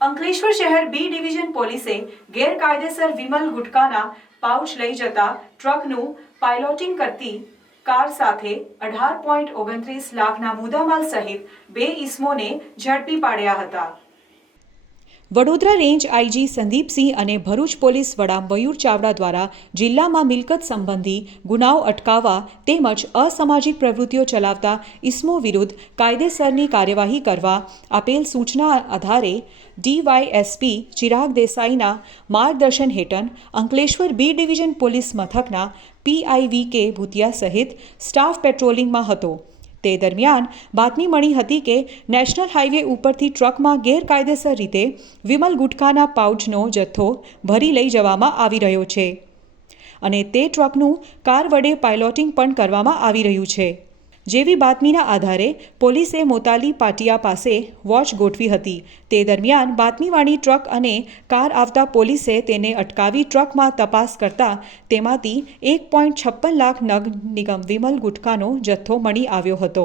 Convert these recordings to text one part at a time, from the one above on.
અંકલેશ્વર શહેર B division પોલીસે ગેરકાયદેસર વિમલ ગુટકાના પાઉચ લઈ જતા ટ્રકનું પાયલોટિંગ કરતી કાર સાથે 18.29 લાખના મુદ્દામાલ સહિત 2 ઇસમોને ઝડપી પાડ્યા હતા। વડોદરા રેન્જ આઈજી સંદીપસિંહ અને ભરૂચ પોલીસ વડા મયુર ચાવડા દ્વારા જિલ્લામાં મિલકત સંબંધી ગુનાઓ અટકાવવા તેમજ અસામાજિક પ્રવૃત્તિઓ ચલાવતા ઇસમો વિરુદ્ધ કાયદેસરની કાર્યવાહી કરવા આપેલ સૂચના આધારે ડીવાયએસપી ચિરાગ દેસાઈના માર્ગદર્શન હેઠળ અંકલેશ્વર બી ડિવિઝન પોલીસ મથકના PIVK ભૂતિયા સહિત સ્ટાફ પેટ્રોલિંગમાં હતો। તે દરમિયાન બાતમી મળી હતી કે નેશનલ હાઈવે ઉપરથી ટ્રકમાં ગેરકાયદેસર રીતે વિમલ ગુટખાના પાઉચનો જથ્થો ભરી લઈ જવામાં આવી રહ્યો છે અને તે ટ્રકનું કાર વડે પાયલોટિંગ પણ કરવામાં આવી રહ્યું છે। જેવી બાતમીના આધારે પોલીસે મોતાલી પાટિયા પાસે વોચ ગોઠવી હતી। તે દરમિયાન બાતમીવાળી ટ્રક અને કાર આવતા પોલીસે તેને અટકાવી ટ્રકમાં તપાસ કરતા તેમાંથી 1.56 લાખ નગ નિગમ વિમલ ગુટખાનો જથ્થો મળી આવ્યો હતો।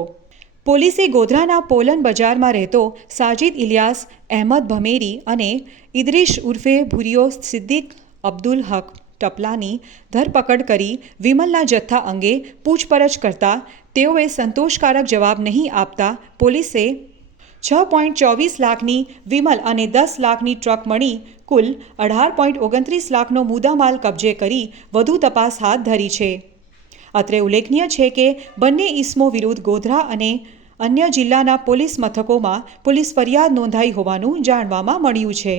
પોલીસે ગોધરાના પોલન બજારમાં રહેતો સાજિદ ઇલિયાસ અહેમદ ભમેરી અને ઇદ્રીશ ઉર્ફે ભુરિયો સિદ્દીક અબ્દુલ હક ટપલાની ધરપકડ કરી વિમલના જથ્થા અંગે પૂછપરછ કરતા તેઓએ સંતોષકારક જવાબ નહીં આપતા પોલીસે 6.24 લાખની વિમલ અને 10 લાખની ટ્રક મળી કુલ 18.29 લાખનો મુદ્દામાલ કબજે કરી વધુ તપાસ હાથ ધરી છે। અત્રે ઉલ્લેખનીય છે કે બંને ઇસમો વિરુદ્ધ ગોધરા અને અન્ય જિલ્લાના પોલીસ મથકોમાં પોલીસ ફરિયાદ નોંધાઈ હોવાનું જાણવામાં મળ્યું છે।